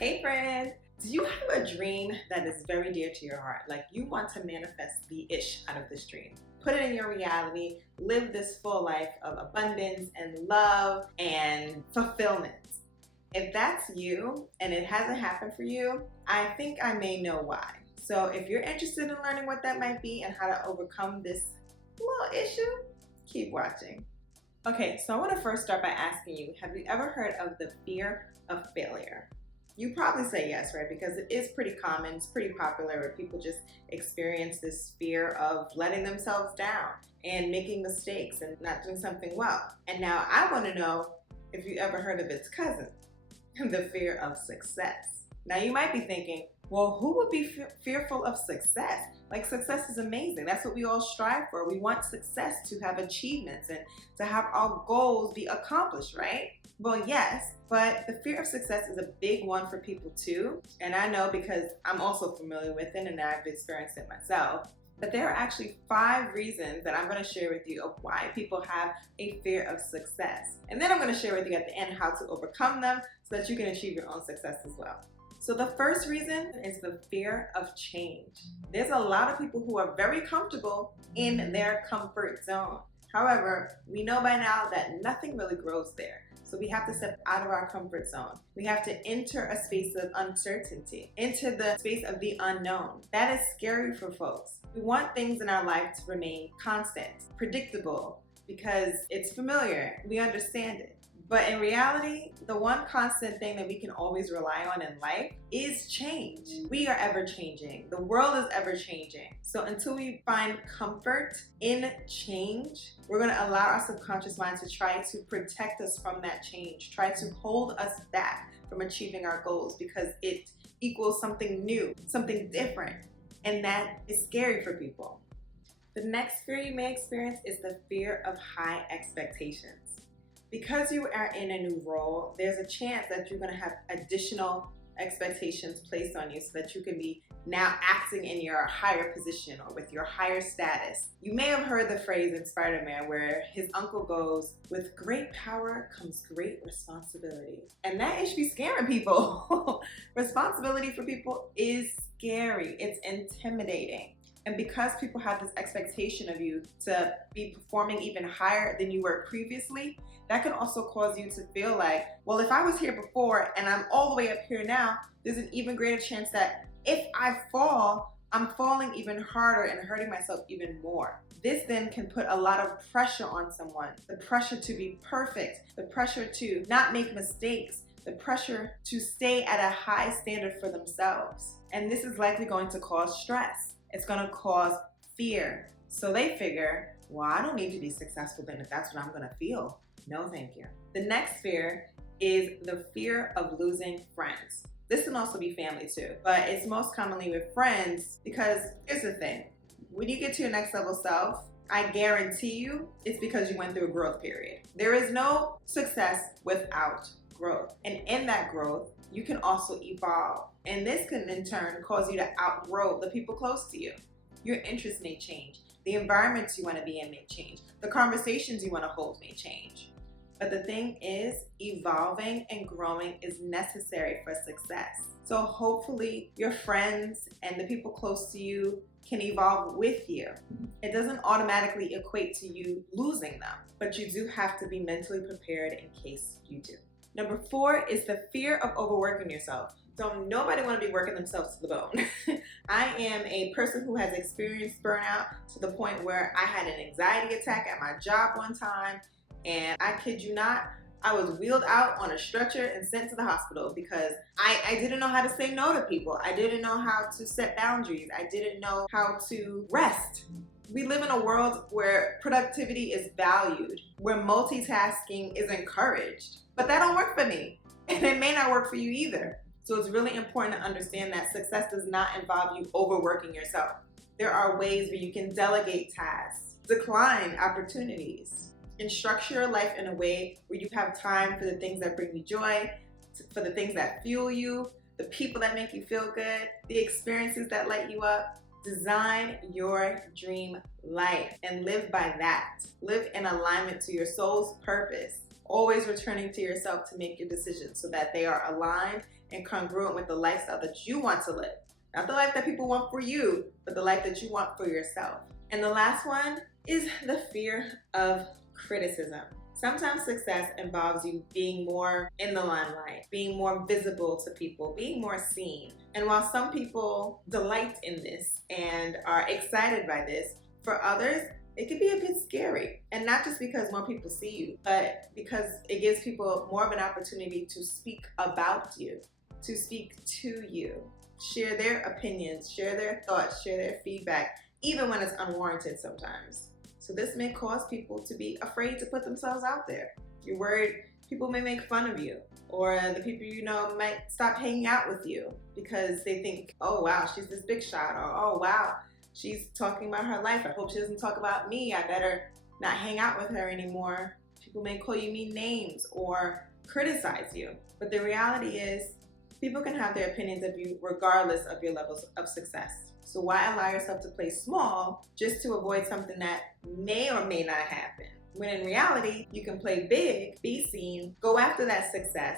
Hey friend, do you have a dream that is very dear to your heart? Like you want to manifest the ish out of this dream. Put it in your reality, live this full life of abundance and love and fulfillment. If that's you and it hasn't happened for you, I think I may know why. So if you're interested in learning what that might be and how to overcome this little issue, keep watching. Okay, so I want to first start by asking you, have you ever heard of the fear of failure? You probably say yes, right? Because it is pretty common, it's pretty popular where people just experience this fear of letting themselves down and making mistakes and not doing something well. And now I want to know if you ever heard of its cousin, the fear of success. Now you might be thinking, well, who would be fearful of success? Like success is amazing. That's what we all strive for. We want success to have achievements and to have our goals be accomplished, right? Well, yes, but the fear of success is a big one for people too. And I know because I'm also familiar with it and I've experienced it myself. But there are actually 5 reasons that I'm going to share with you of why people have a fear of success. And then I'm going to share with you at the end how to overcome them so that you can achieve your own success as well. So the first reason is the fear of change. There's a lot of people who are very comfortable in their comfort zone. However, we know by now that nothing really grows there. So we have to step out of our comfort zone. We have to enter a space of uncertainty, into the space of the unknown. That is scary for folks. We want things in our life to remain constant, predictable, because it's familiar. We understand it. But in reality, the one constant thing that we can always rely on in life is change. We are ever changing. The world is ever changing. So until we find comfort in change, we're going to allow our subconscious mind to try to protect us from that change, try to hold us back from achieving our goals because it equals something new, something different. And that is scary for people. The next fear you may experience is the fear of high expectations. Because you are in a new role, there's a chance that you're going to have additional expectations placed on you so that you can be now acting in your higher position or with your higher status. You may have heard the phrase in Spider-Man where his uncle goes, "With great power comes great responsibility." And that should be scaring people. Responsibility for people is scary. It's intimidating. And because people have this expectation of you to be performing even higher than you were previously, that can also cause you to feel like, well, if I was here before and I'm all the way up here now, there's an even greater chance that if I fall, I'm falling even harder and hurting myself even more. This then can put a lot of pressure on someone. The pressure to be perfect, the pressure to not make mistakes, the pressure to stay at a high standard for themselves. And this is likely going to cause stress. It's going to cause fear. So they figure, well, I don't need to be successful then if that's what I'm going to feel. No, thank you. The next fear is the fear of losing friends. This can also be family too, but it's most commonly with friends because here's the thing. When you get to your next level self, I guarantee you it's because you went through a growth period. There is no success without growth. And in that growth, you can also evolve. And this can in turn cause you to outgrow the people close to you. Your interests may change. The environments you want to be in may change. The conversations you want to hold may change. But the thing is, evolving and growing is necessary for success. So hopefully your friends and the people close to you can evolve with you. It doesn't automatically equate to you losing them, but you do have to be mentally prepared in case you do. Number 4 is the fear of overworking yourself. Don't nobody want to be working themselves to the bone. I am a person who has experienced burnout to the point where I had an anxiety attack at my job one time, and I kid you not, I was wheeled out on a stretcher and sent to the hospital because I didn't know how to say no to people. I didn't know how to set boundaries. I didn't know how to rest. We live in a world where productivity is valued, where multitasking is encouraged. But that don't work for me, and it may not work for you either. So it's really important to understand that success does not involve you overworking yourself. There are ways where you can delegate tasks, decline opportunities, and structure your life in a way where you have time for the things that bring you joy, for the things that fuel you, the people that make you feel good, the experiences that light you up. Design your dream life and live by that. Live in alignment to your soul's purpose. Always returning to yourself to make your decisions so that they are aligned and congruent with the lifestyle that you want to live. Not the life that people want for you, but the life that you want for yourself. And the last one is the fear of criticism. Sometimes success involves you being more in the limelight, being more visible to people, being more seen. And while some people delight in this and are excited by this, for others, it can be a bit scary. And not just because more people see you, but because it gives people more of an opportunity to speak about you, to speak to you, share their opinions, share their thoughts, share their feedback, even when it's unwarranted sometimes. So this may cause people to be afraid to put themselves out there. You're worried people may make fun of you, or the people you know might stop hanging out with you because they think, oh wow, she's this big shot, or oh wow, she's talking about her life. I hope she doesn't talk about me. I better not hang out with her anymore. People may call you mean names or criticize you. But the reality is, people can have their opinions of you regardless of your levels of success. So why allow yourself to play small just to avoid something that may or may not happen? When in reality, you can play big, be seen, go after that success,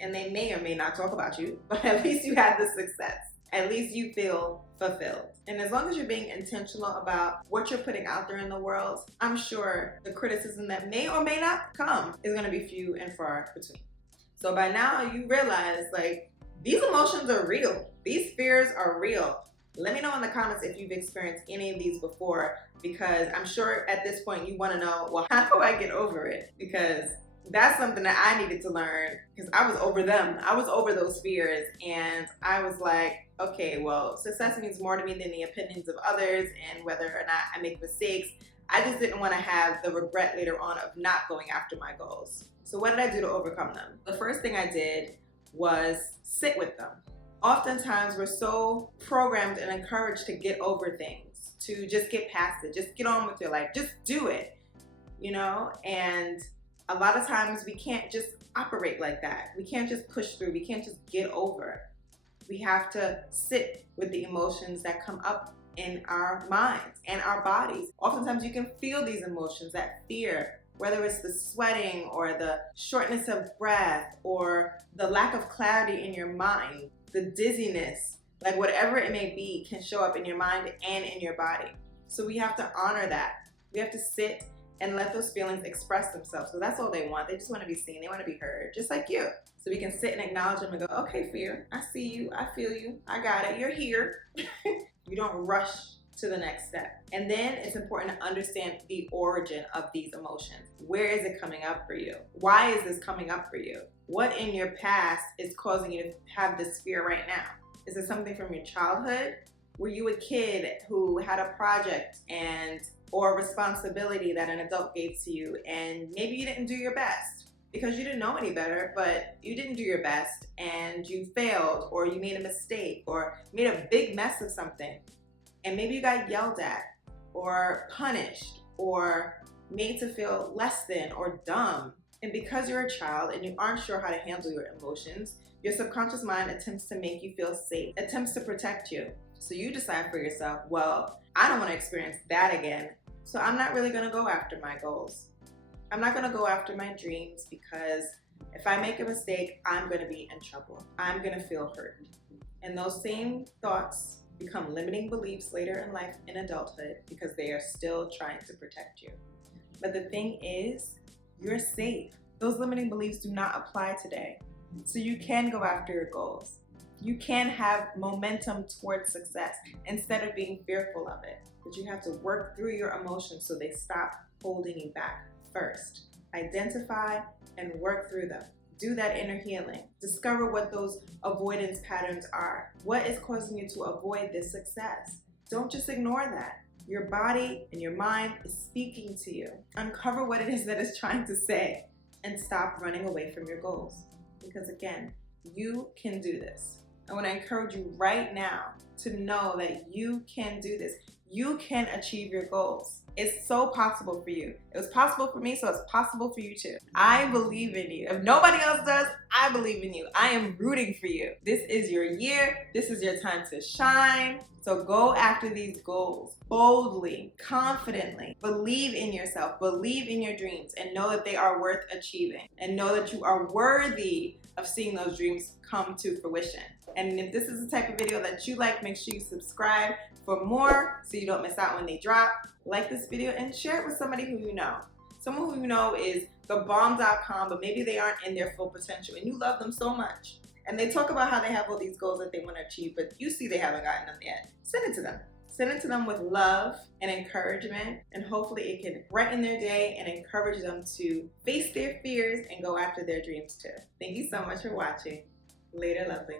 and they may or may not talk about you, but at least you had the success. At least you feel fulfilled. And as long as you're being intentional about what you're putting out there in the world, I'm sure the criticism that may or may not come is gonna be few and far between. So by now you realize, like, these emotions are real. These fears are real. Let me know in the comments if you've experienced any of these before, because I'm sure at this point you want to know, well, how do I get over it? Because that's something that I needed to learn, because I was over them. I was over those fears, and I was like, okay, well, success means more to me than the opinions of others and whether or not I make mistakes. I just didn't want to have the regret later on of not going after my goals. So what did I do to overcome them? The first thing I did was sit with them. Oftentimes we're so programmed and encouraged to get over things, to just get past it, just get on with your life, just do it, you know? And a lot of times we can't just operate like that. We can't just push through, we can't just get over. We have to sit with the emotions that come up in our minds and our bodies. Oftentimes you can feel these emotions, that fear, whether it's the sweating or the shortness of breath or the lack of clarity in your mind, the dizziness, like whatever it may be, can show up in your mind and in your body. So we have to honor that. We have to sit and let those feelings express themselves. So that's all they want. They just want to be seen. They want to be heard, just like you. So we can sit and acknowledge them and go, okay, fear, I see you, I feel you, I got it, you're here. You don't rush to the next step. And then it's important to understand the origin of these emotions. Where is it coming up for you? Why is this coming up for you? What in your past is causing you to have this fear right now? Is it something from your childhood? Were you a kid who had a project or a responsibility that an adult gave to you, and maybe you didn't do your best because you didn't know any better, but you didn't do your best and you failed, or you made a mistake or made a big mess of something, and maybe you got yelled at or punished or made to feel less than or dumb. And because you're a child and you aren't sure how to handle your emotions, your subconscious mind attempts to make you feel safe, attempts to protect you. So you decide for yourself, well, I don't want to experience that again, so I'm not really going to go after my goals. I'm not going to go after my dreams, because if I make a mistake, I'm going to be in trouble. I'm going to feel hurt. And those same thoughts become limiting beliefs later in life, in adulthood, because they are still trying to protect you. But the thing is, you're safe. Those limiting beliefs do not apply today. So you can go after your goals. You can have momentum towards success instead of being fearful of it. But you have to work through your emotions so they stop holding you back first. Identify and work through them. Do that inner healing. Discover what those avoidance patterns are. What is causing you to avoid this success? Don't just ignore that. Your body and your mind is speaking to you. Uncover what it is that it's trying to say, and stop running away from your goals. Because again, you can do this. I want to encourage you right now to know that you can do this. You can achieve your goals. It's so possible for you. It was possible for me, so it's possible for you too. I believe in you. If nobody else does, I believe in you. I am rooting for you. This is your year. This is your time to shine. So go after these goals boldly, confidently. Believe in yourself, believe in your dreams, and know that they are worth achieving. And know that you are worthy of seeing those dreams come to fruition. And if this is the type of video that you like, make sure you subscribe for more so you don't miss out when they drop. Like this video and share it with somebody who you know. Someone who you know is thebomb.com, but maybe they aren't in their full potential and you love them so much. And they talk about how they have all these goals that they want to achieve, but you see they haven't gotten them yet. Send it to them. Send it to them with love and encouragement, and hopefully it can brighten their day and encourage them to face their fears and go after their dreams too. Thank you so much for watching. Later, lovely.